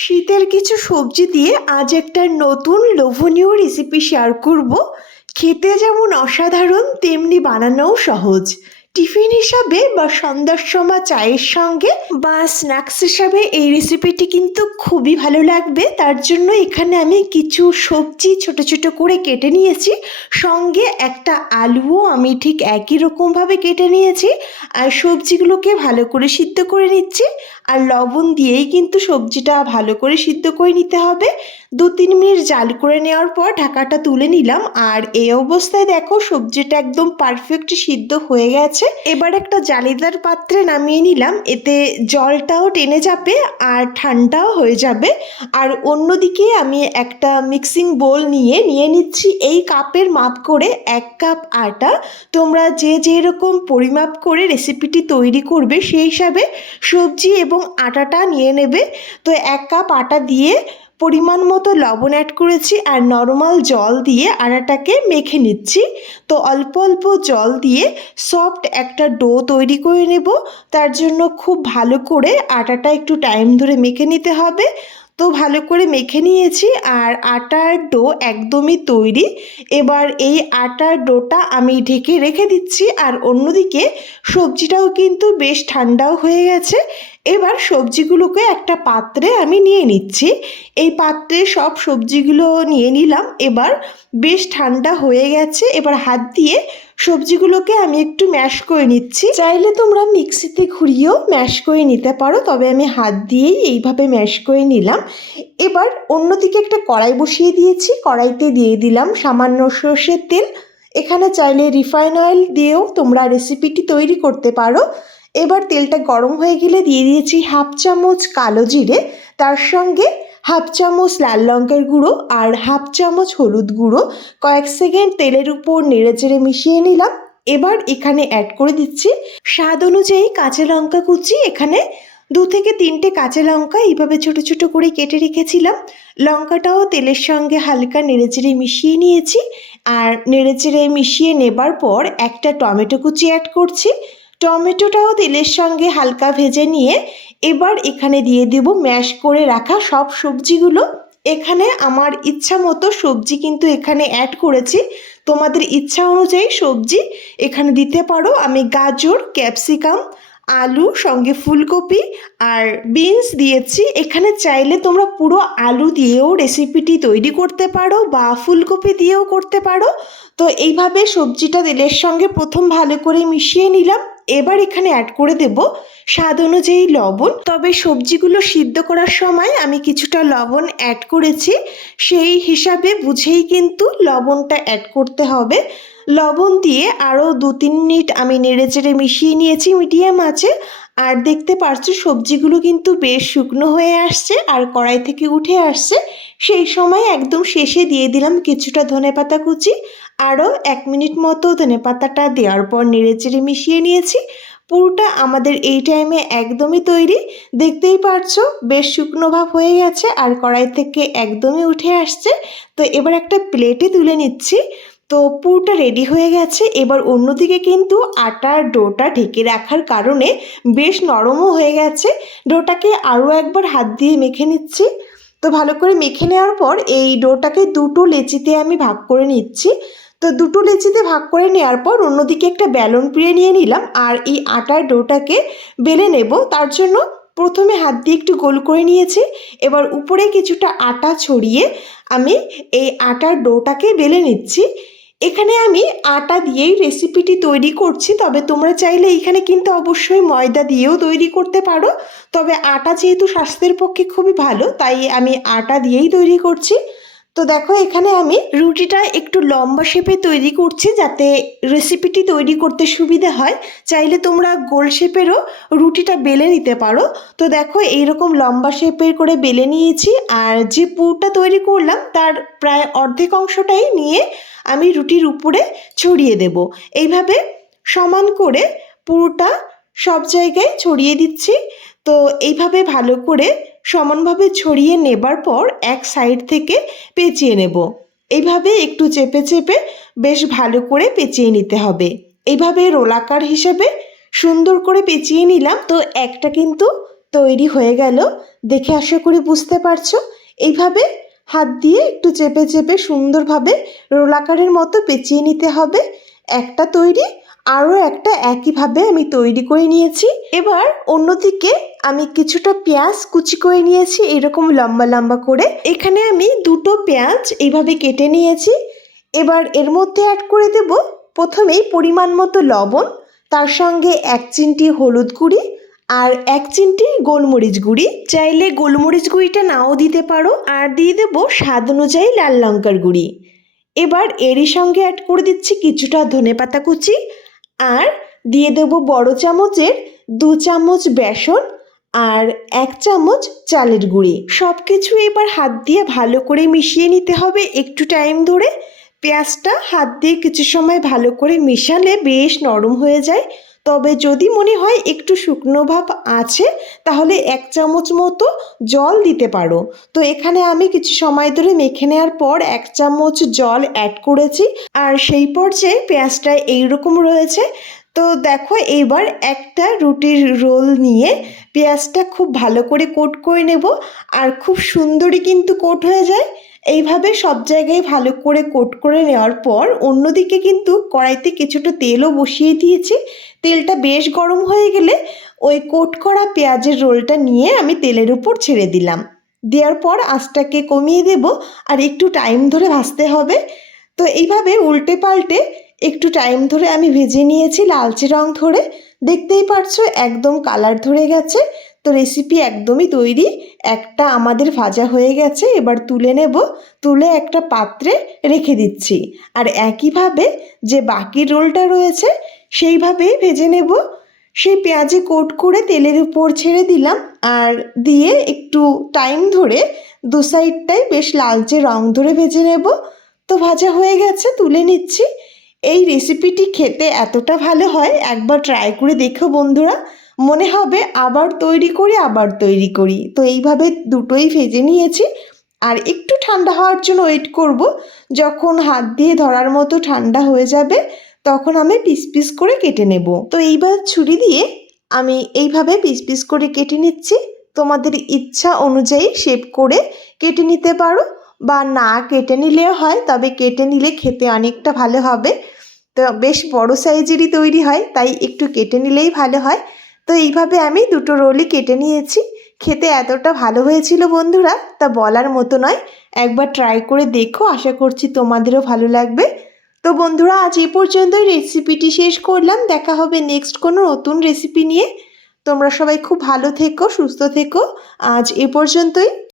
শীতের কিছু সবজি দিয়ে আজ একটা নতুন লোভনীয় রেসিপি শেয়ার করব। খেতে যেমন অসাধারণ, তেমনি বানানোও সহজ। টিফিন হিসাবে বা সন্ধ্যার সময় চায়ের সঙ্গে বা স্ন্যাক্স হিসাবে এই রেসিপিটি কিন্তু খুবই ভালো লাগবে। তার জন্য এখানে আমি কিছু সবজি ছোট ছোট করে কেটে নিয়েছি। সঙ্গে একটা আলুও আমি ঠিক একই রকমভাবে কেটে নিয়েছি। আর সবজিগুলোকে ভালো করে সিদ্ধ করে নিচ্ছি। আর লবণ দিয়েই কিন্তু সবজিটা ভালো করে সিদ্ধ করে নিতে হবে। দু তিন মিনিট জাল করে নেওয়ার পর ঢাকাটা তুলে নিলাম। আর এই অবস্থায় দেখো সবজিটা একদম পারফেক্ট সিদ্ধ হয়ে গেছে। এবার একটা জালিদার পাত্রে নামিয়ে নিলাম। এতে জলটাও টেনে যাবে আর ঠান্ডাও হয়ে যাবে। আর অন্যদিকে আমি একটা মিক্সিং বোল নিয়ে নিয়ে নিচ্ছি এই কাপের মাপ করে এক কাপ আটা। তোমরা যে যেরকম পরিমাপ করে রেসিপিটি তৈরি করবে সেই হিসাবে সবজি এবং আটাটা নিয়ে নেবে। তো এক কাপ আটা দিয়ে পরিমাণ মতো লবণ অ্যাড করেছি আর নর্মাল জল দিয়ে আটাটাকে মেখে নিচ্ছি। তো অল্প অল্প জল দিয়ে সফট একটা ডো তৈরি করে নেব। তার জন্য খুব ভালো করে আটাটা একটু টাইম ধরে মেখে নিতে হবে। তো ভালো করে মেখে নিয়েছি আর আটার ডো একদমই তৈরি। এবার এই আটার ডোটা আমি ঢেকে রেখে দিচ্ছি আর অন্যদিকে সবজিটাও কিন্তু বেশ ঠান্ডাও হয়ে গেছে। এবার সবজিগুলোকে একটা পাত্রে আমি নিয়ে নিচ্ছি। এই পাত্রে সব সবজিগুলো নিয়ে নিলাম। এবার বেশ ঠান্ডা হয়ে গেছে। এবার হাত দিয়ে সবজিগুলোকে আমি একটু ম্যাশ করে নিচ্ছি। চাইলে তোমরা মিক্সিতে ঘুরিয়েও ম্যাশ করে নিতে পারো, তবে আমি হাত দিয়েই এইভাবে ম্যাশ করে নিলাম। এবার অন্যদিকে একটা কড়াই বসিয়ে দিয়েছি, কড়াইতে দিয়ে দিলাম সামান্য সর্ষের তেল। এখানে চাইলে রিফাইন অয়েল দিয়েও তোমরা রেসিপিটি তৈরি করতে পারো। এবার তেলটা গরম হয়ে গেলে দিয়ে দিয়েছি হাফ চামচ কালো জিরে, তার সঙ্গে হাফ চামচ লাল লঙ্কার গুঁড়ো আর হাফ চামচ হলুদ গুঁড়ো। কয়েক সেকেন্ড তেলের উপর নেড়েচেড়ে মিশিয়ে নিলাম। এবার এখানে অ্যাড করে দিচ্ছি স্বাদ অনুযায়ী কাঁচা লঙ্কা কুচি। এখানে দু থেকে তিনটে কাঁচা লঙ্কা এইভাবে ছোট ছোট করে কেটে রেখেছিলাম। লঙ্কাটাও তেলের সঙ্গে হালকা নেড়েচেড়ে মিশিয়ে নিয়েছি। আর নেড়েচেড়ে মিশিয়ে নেবার পর একটা টমেটো কুচি অ্যাড করছি। টমেটোটাও তেলের সঙ্গে হালকা ভেজে নিয়ে এবার এখানে দিয়ে দেব ম্যাশ করে রাখা সব সবজিগুলো। এখানে আমার ইচ্ছা মতো সবজি কিন্তু এখানে অ্যাড করেছি। তোমাদের ইচ্ছা অনুযায়ী সবজি এখানে দিতে পারো। আমি গাজর ক্যাপসিকাম আলু, সঙ্গে ফুলকপি আর বিনস দিয়েছি। এখানে চাইলে তোমরা পুরো আলু দিয়েও রেসিপিটি তৈরি করতে পারো বা ফুলকপি দিয়েও করতে পারো। তো এইভাবে সবজিটা তেলের সঙ্গে প্রথম ভালো করে মিশিয়ে নিলাম। এবার এখানে অ্যাড করে দেব স্বাদ অনুযায়ী লবণ। তবে সবজিগুলো সিদ্ধ করার সময় আমি কিছুটা লবণ অ্যাড করেছি। সেই হিসাবে বুঝেই কিন্তু লবণটা অ্যাড করতে হবে। লবণ দিয়ে আরও দু তিন মিনিট আমি নেড়েচেড়ে মিশিয়ে নিয়েছি, মিডিয়াম আছে। আর দেখতে পারছ সবজিগুলো কিন্তু বেশ শুকনো হয়ে আসছে আর কড়াই থেকে উঠে আসছে। সেই সময় একদম শেষে দিয়ে দিলাম কিছুটা ধনেপাতা কুচি। আরও এক মিনিট মতো ধনেপাতাটা দেওয়ার পর নেড়েচেড়ে মিশিয়ে নিয়েছি। পুরোটা আমাদের এই টাইমে একদমই তৈরি। দেখতেই পারছ বেশ শুকনো ভাব হয়ে গেছে আর কড়াই থেকে একদমই উঠে আসছে। তো এবার একটা প্লেটে তুলে নিচ্ছি। তো পুরোটা রেডি হয়ে গেছে। এবার অন্যদিকে কিন্তু আটার ডোটা ঢেকে রাখার কারণে বেশ নরমও হয়ে গেছে। ডোটাকে আরও একবার হাত দিয়ে মেখে নিচ্ছি। তো ভালো করে মেখে নেওয়ার পর এই ডোটাকে দুটো লেচিতে আমি ভাগ করে নিচ্ছি। তো দুটো লেচিতে ভাগ করে নেওয়ার পর অন্যদিকে একটা ব্যালন পিড়ে নিয়ে নিলাম আর এই আটার ডোটাকে বেলে নেব। তার জন্য প্রথমে হাত দিয়ে একটু গোল করে নিয়েছি। এবার উপরে কিছুটা আটা ছড়িয়ে আমি এই আটার ডোটাকে বেলে নিচ্ছি। এখানে আমি আটা দিয়েই রেসিপিটি তৈরি করছি। তবে তোমরা চাইলে এখানে কিন্তু অবশ্যই ময়দা দিয়েও তৈরি করতে পারো। তবে আটা যেহেতু স্বাস্থ্যের পক্ষে খুবই ভালো, তাই আমি আটা দিয়েই তৈরি করছি। তো দেখো এখানে আমি রুটিটা একটু লম্বা শেপে তৈরি করছি যাতে রেসিপিটি তৈরি করতে সুবিধা হয়। চাইলে তোমরা গোল শেপেরও রুটিটা বেলে নিতে পারো। তো দেখো এইরকম লম্বা শেপের করে বেলে নিয়েছি আর যে পুরটা তৈরি করলাম তার প্রায় অর্ধেক অংশটাই নিয়ে আমি রুটির উপরে ছড়িয়ে দেব। এইভাবে সমান করে পুরোটা সব জায়গায় ছড়িয়ে দিচ্ছি। তো এইভাবে ভালো করে সমানভাবে ছড়িয়ে নেবার পর এক সাইড থেকে পেঁচিয়ে নেব। এইভাবে একটু চেপে চেপে বেশ ভালো করে পেঁচিয়ে নিতে হবে। এইভাবে রোলাকার হিসেবে সুন্দর করে পেঁচিয়ে নিলাম তো একটা কিন্তু তৈরি হয়ে গেল। দেখে আশা করি বুঝতে পারছ। এইভাবে হাত দিয়ে একটু চেপে চেপে সুন্দরভাবে রোলাকারের মতো পেঁচিয়ে নিতে হবে। একটা তৈরি আরও একটা একইভাবে আমি তৈরি করে নিয়েছি। এবার অন্যদিকে আমি কিছুটা পেঁয়াজ কুচি করে নিয়েছি, এরকম লম্বা লম্বা করে। এখানে আমি দুটো পেঁয়াজ এইভাবে কেটে নিয়েছি। এবার এর মধ্যে অ্যাড করে দেব প্রথমেই পরিমাণ মতো লবণ, তার সঙ্গে এক চিমটি হলুদ গুঁড়ি আর এক চিমটি গোলমরিচ গুঁড়ি। চাইলে গোলমরিচ গুঁড়িটা নাও দিতে পারো। আর দিয়ে দেবো স্বাদ অনুযায়ী লাল লঙ্কার গুঁড়ি। এবার এরই সঙ্গে অ্যাড করে দিচ্ছি কিছুটা ধনেপাতা কুচি আর দিয়ে দেবো বড় চামচের দু চামচ বেসন আর এক চামচ চালের গুঁড়ি। সব কিছু এবার হাত দিয়ে ভালো করে মিশিয়ে নিতে হবে একটু টাইম ধরে। পেঁয়াজটা হাত দিয়ে কিছু সময় ভালো করে মিশালে বেশ নরম হয়ে যায়। তবে যদি মনে হয় একটু শুকনো ভাব আছে, তাহলে এক চামচ মতো জল দিতে পারো। তো এখানে আমি কিছু সময় ধরে মেখে নেওয়ার পর এক চামচ জল অ্যাড করেছি। আর সেই পর্যায়ে পেঁয়াজটা এইরকম রয়েছে। তো দেখো এইবার একটা রুটির রোল নিয়ে পেঁয়াজটা খুব ভালো করে কোট করে নেব। আর খুব সুন্দরই কিন্তু কোট হয়ে যায়। এইভাবে সব জায়গায় ভালো করে কোট করে নেওয়ার পর অন্যদিকে কিন্তু কড়াইতে কিছুটা তেলও বসিয়ে দিয়েছি। তেলটা বেশ গরম হয়ে গেলে ওই কোট করা পেঁয়াজের রোলটা নিয়ে আমি তেলের উপর ছেড়ে দিলাম। দেওয়ার পর আঁচটাকে কমিয়ে দেব আর একটু টাইম ধরে ভাজতে হবে। তো এইভাবে উল্টে পাল্টে একটু টাইম ধরে আমি ভেজে নিয়েছি লালচে রং ধরে। দেখতেই পারছ একদম কালার ধরে গেছে। তো রেসিপি একদমই তৈরি। একটা আমাদের ভাজা হয়ে গেছে, এবার তুলে নেব। তুলে একটা পাত্রে রেখে দিচ্ছি। আর একইভাবে যে বাকি রোলটা রয়েছে, সেইভাবেই ভেজে নেব। সেই পেঁয়াজে কোট করে তেলের উপর ছেড়ে দিলাম। আর দিয়ে একটু টাইম ধরে দু সাইডটাই বেশ লালচে রং ধরে ভেজে নেব। তো ভাজা হয়ে গেছে, তুলে নিচ্ছি। এই রেসিপিটি খেতে এতটা ভালো হয়, একবার ট্রাই করে দেখো বন্ধুরা। মনে হবে আবার তৈরি করি, আবার তৈরি করি। তো এইভাবে দুটোই ভেজে নিয়েছি। আর একটু ঠান্ডা হওয়ার জন্য ওয়েট করব। যখন হাত দিয়ে ধরার মতো ঠান্ডা হয়ে যাবে, তখন আমি পিস পিস করে কেটে নেব। তো এইবার ছুরি দিয়ে আমি এইভাবে পিস পিস করে কেটে নিচ্ছি। তোমাদের ইচ্ছা অনুযায়ী শেপ করে কেটে নিতে পারো বা না কেটে নিলেও হয়, তবে কেটে নিলে খেতে অনেকটা ভালো হবে। তো বেশ বড় সাইজেরই তৈরি হয়, তাই একটু কেটে নিলেই ভালো হয়। তো এইভাবে আমি দুটো রোলই কেটে নিয়েছি। খেতে এতটা ভালো হয়েছিল বন্ধুরা, তা বলার মতো নয়। একবার ট্রাই করে দেখো, আশা করছি তোমাদেরও ভালো লাগবে। তো বন্ধুরা, আজ এ পর্যন্তই। রেসিপিটি শেষ করলাম। দেখা হবে নেক্সট কোনো নতুন রেসিপি নিয়ে। তোমরা সবাই খুব ভালো থেকো, সুস্থ থেকো। আজ এ পর্যন্তই।